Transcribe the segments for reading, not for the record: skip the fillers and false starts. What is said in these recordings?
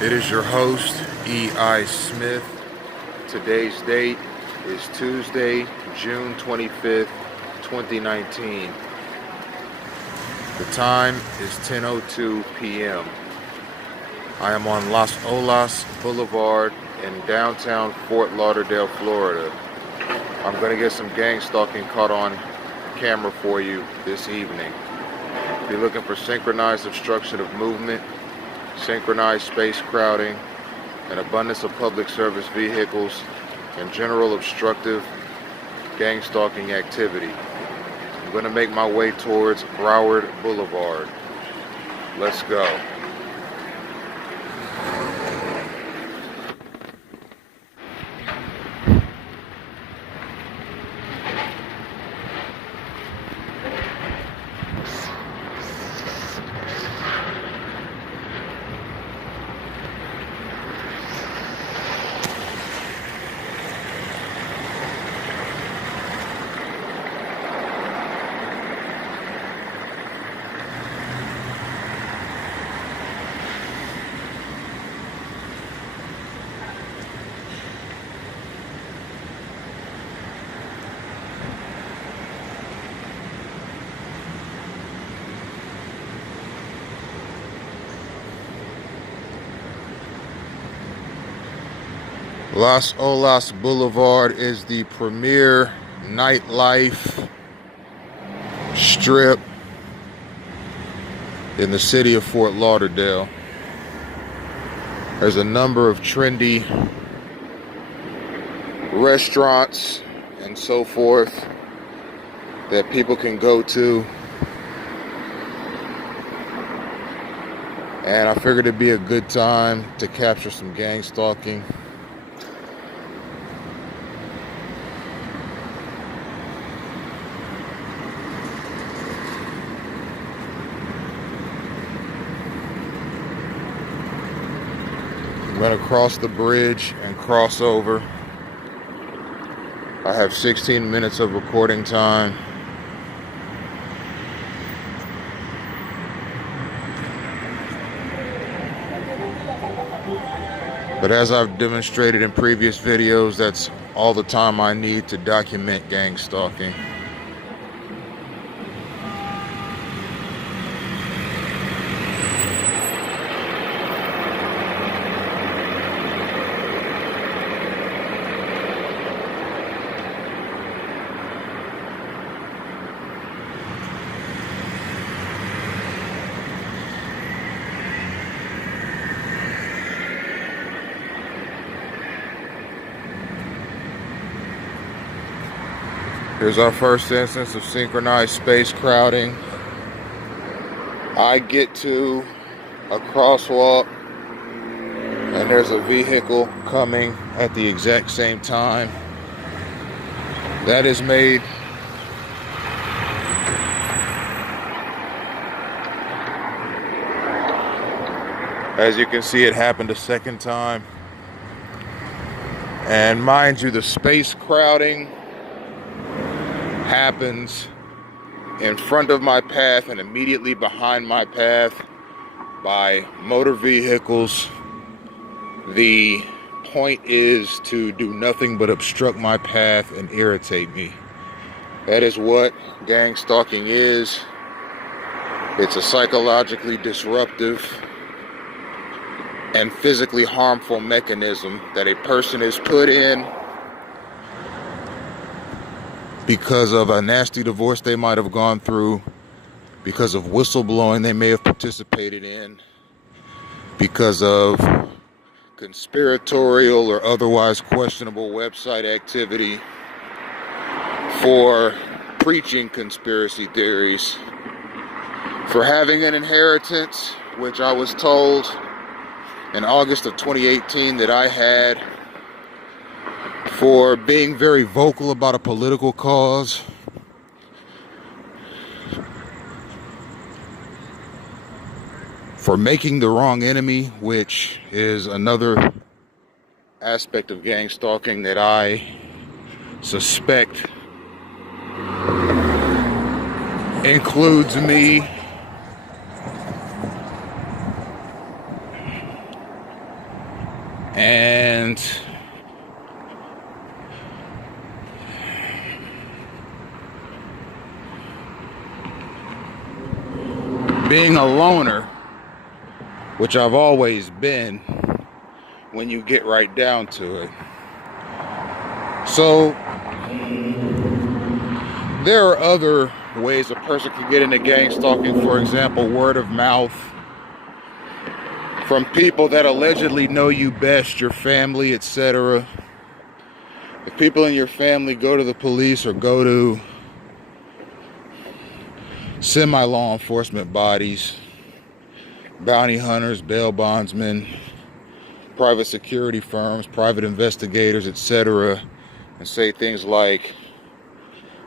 It is your host, E.I. Smith. Today's date is Tuesday, June 25th, 2019. The time is 10:02 p.m. I am on Las Olas Boulevard in downtown Fort Lauderdale, Florida. I'm going to get some gang stalking caught on camera for you this evening. If you're looking for synchronized obstruction of movement, synchronized space crowding, an abundance of public service vehicles, and general obstructive gang stalking activity, I'm going to make my way towards Broward Boulevard. Let's go. Las Olas Boulevard is the premier nightlife strip in the city of Fort Lauderdale. There's a number of trendy restaurants and so forth that people can go to. And I figured it'd be a good time to capture some gang stalking. I'm going to cross the bridge and cross over. I have 16 minutes of recording time. But as I've demonstrated in previous videos, that's all the time I need to document gang stalking. Here's our first instance of synchronized space crowding. I get to a crosswalk and there's a vehicle coming at the exact same time. That is made as you can see, it happened a second time. And mind you, the space crowding happens in front of my path and immediately behind my path by motor vehicles. The point is to do nothing but obstruct my path and irritate me. That is what gang stalking is. It's a psychologically disruptive and physically harmful mechanism that a person is put in because of a nasty divorce they might have gone through, because of whistleblowing they may have participated in, because of conspiratorial or otherwise questionable website activity, for preaching conspiracy theories, for having an inheritance, which I was told in August of 2018 that I had, for being very vocal about a political cause, for making the wrong enemy, which is another aspect of gang stalking that I suspect includes me. And being a loner, which I've always been when you get right down to it. So there are other ways a person can get into gang stalking. For example, word of mouth from people that allegedly know you best, your family, etc. If people in your family go to the police or go to semi-law enforcement bodies, bounty hunters, bail bondsmen, private security firms, private investigators, etc., and say things like,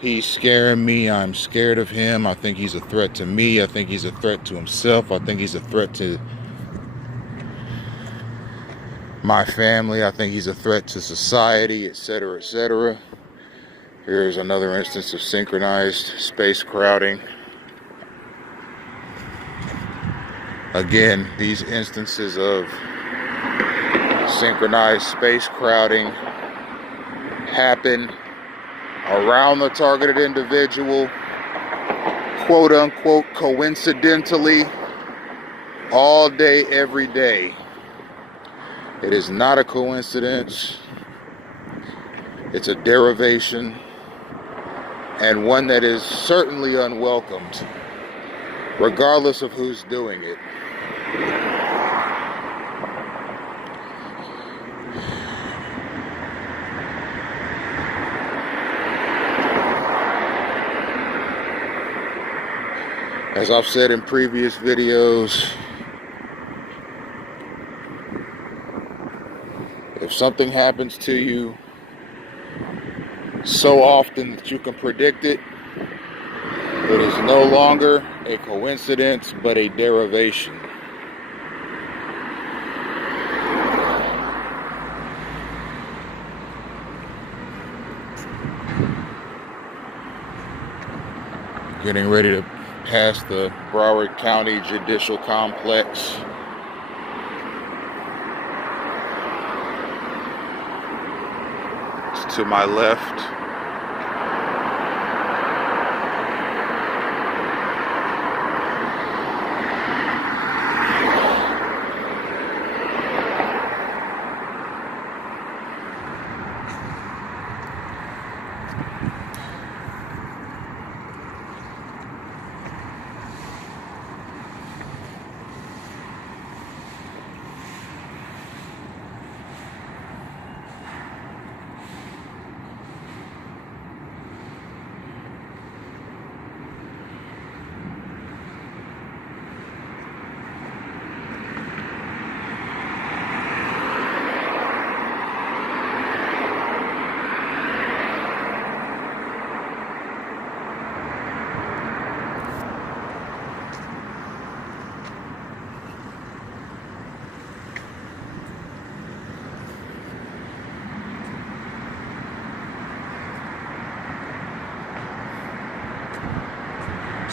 he's scaring me, I'm scared of him, I think he's a threat to me, I think he's a threat to himself, I think he's a threat to my family, I think he's a threat to society, etc., etc. Here's another instance of synchronized space crowding. Again, these instances of synchronized space crowding happen around the targeted individual, quote unquote, coincidentally, all day, every day. It is not a coincidence. It's a derivation, and one that is certainly unwelcomed, regardless of who's doing it. As I've said in previous videos, if something happens to you so often that you can predict it, it is no longer a coincidence, but a derivation. Getting ready to pass the Broward County Judicial Complex. It's to my left.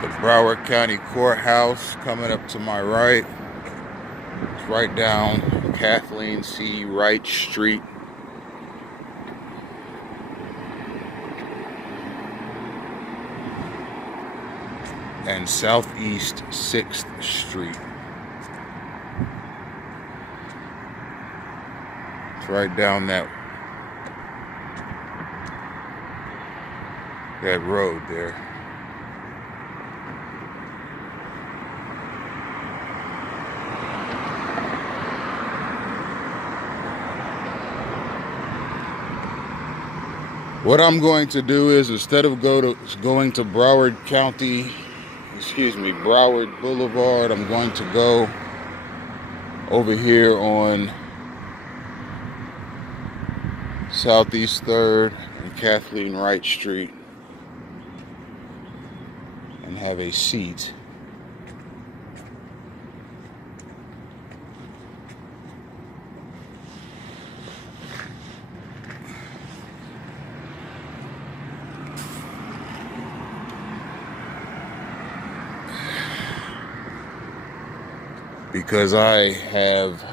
The Broward County Courthouse coming up to my right. It's right down Kathleen C. Wright Street. And Southeast 6th Street. It's right down that road there. What I'm going to do is, instead of going to Broward Boulevard, I'm going to go over here on Southeast 3rd and Kathleen Wright Street and have a seat. Because I have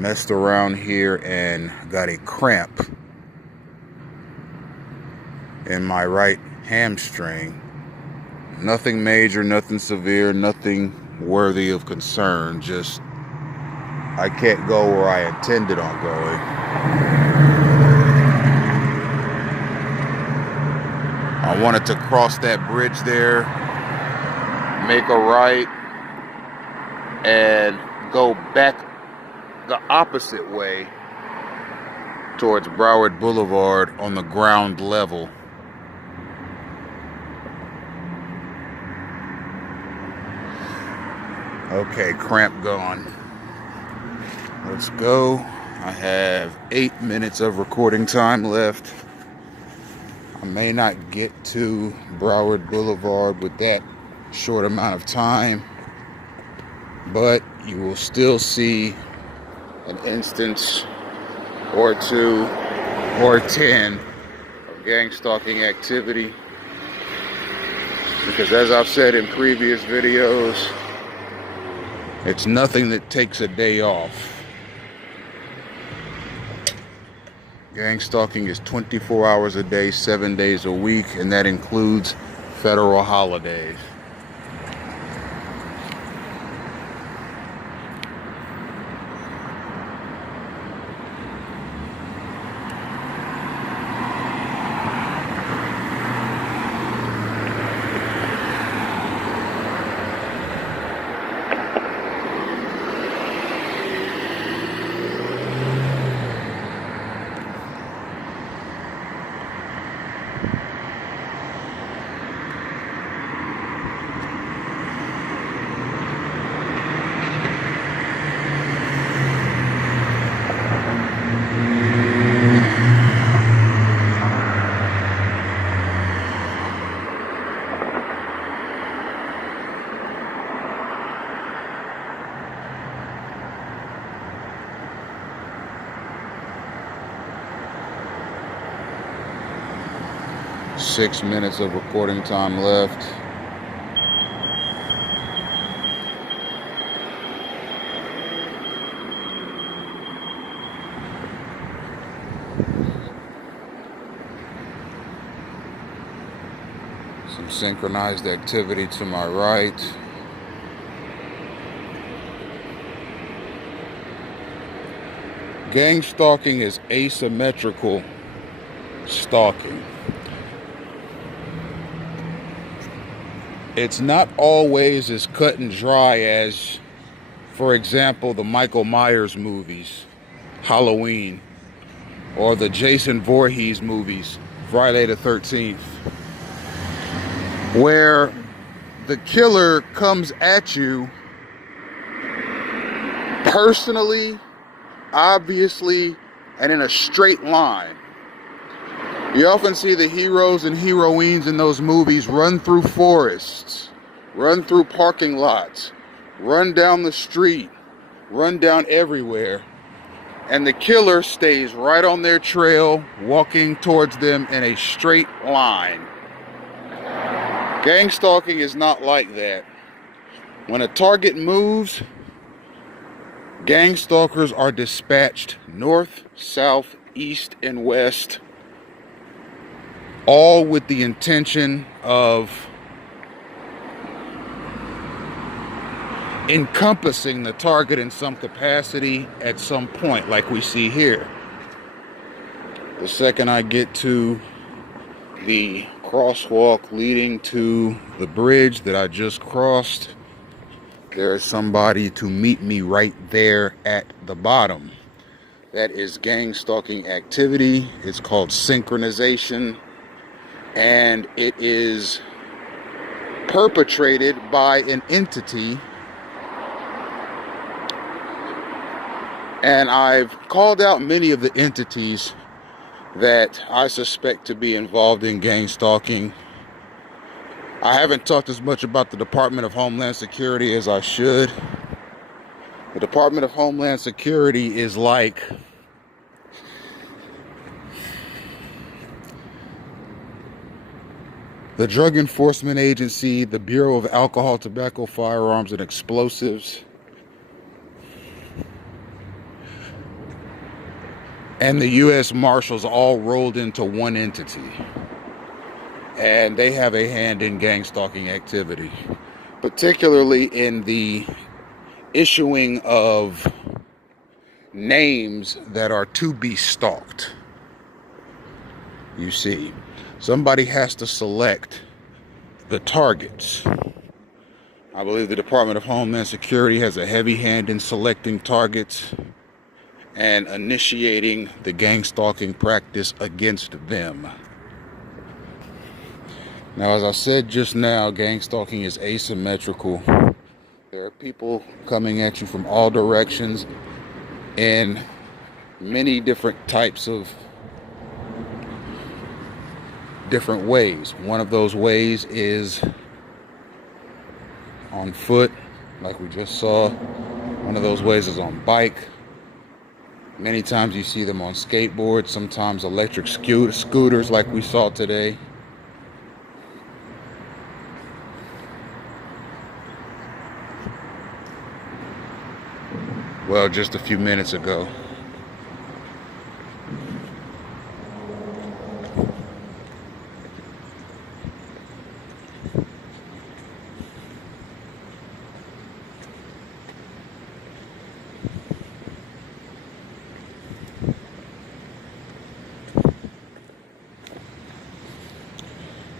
messed around here and got a cramp in my right hamstring. Nothing major, nothing severe, nothing worthy of concern. Just I can't go where I intended on going. I wanted to cross that bridge there, make a right, and go back the opposite way towards Broward Boulevard on the ground level. Okay, cramp gone. Let's go. I have 8 minutes of recording time left. I may not get to Broward Boulevard with that short amount of time, but you will still see an instance or 2 or 10 of gang stalking activity, because as I've said in previous videos, it's nothing that takes a day off. Gang stalking is 24 hours a day, 7 days a week, and that includes federal holidays. Six minutes of recording time left. Some synchronized activity to my right. Gang stalking is asymmetrical stalking. It's not always as cut and dry as, for example, the Michael Myers movies, Halloween, or the Jason Voorhees movies, Friday the 13th, where the killer comes at you personally, obviously, and in a straight line. You often see the heroes and heroines in those movies run through forests, run through parking lots, run down the street, run down everywhere, and the killer stays right on their trail, walking towards them in a straight line. Gang stalking is not like that. When a target moves, gang stalkers are dispatched north, south, east, and west, all with the intention of encompassing the target in some capacity at some point, like we see here. The second I get to the crosswalk leading to the bridge that I just crossed, there is somebody to meet me right there at the bottom. That is gang stalking activity. It's called synchronization, and it is perpetrated by an entity. And I've called out many of the entities that I suspect to be involved in gang stalking. I haven't talked as much about the Department of Homeland Security as I should. The Department of Homeland Security is like the Drug Enforcement Agency, the Bureau of Alcohol, Tobacco, Firearms, and Explosives. and the U.S. Marshals all rolled into one entity. And they have a hand in gang-stalking activity, particularly in the issuing of names that are to be stalked. You see, somebody has to select the targets. I believe the Department of Homeland Security has a heavy hand in selecting targets and initiating the gang-stalking practice against them. Now, as I said just now, gang-stalking is asymmetrical. There are people coming at you from all directions in many different types of different ways. One of those ways is on foot, like we just saw. One of those ways is on bike. Many times you see them on skateboards, sometimes electric scooters like we saw today. Well, just a few minutes ago.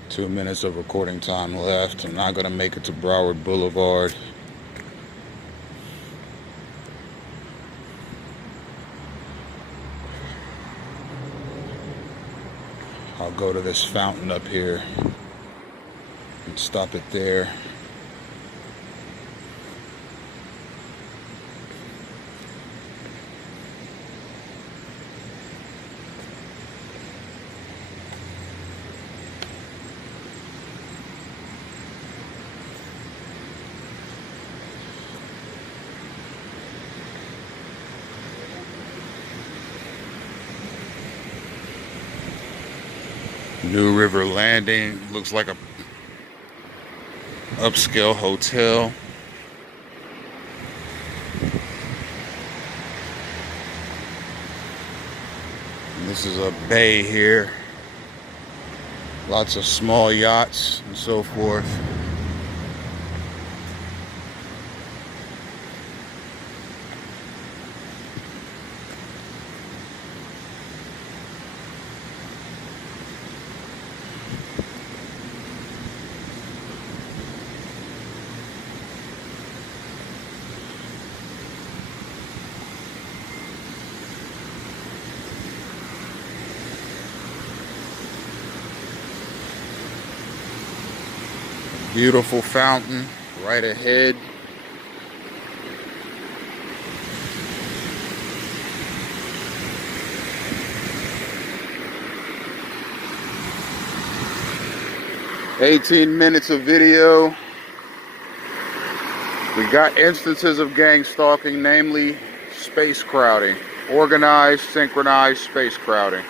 Two minutes of recording time left. I'm not going to make it to Broward Boulevard. I'll go to this fountain up here and stop it there. New River Landing looks like a upscale hotel. And this is a bay here. Lots of small yachts and so forth. Beautiful fountain right ahead. "18 minutes of video. We got instances of gang stalking, namely space crowding. Organized, synchronized space crowding.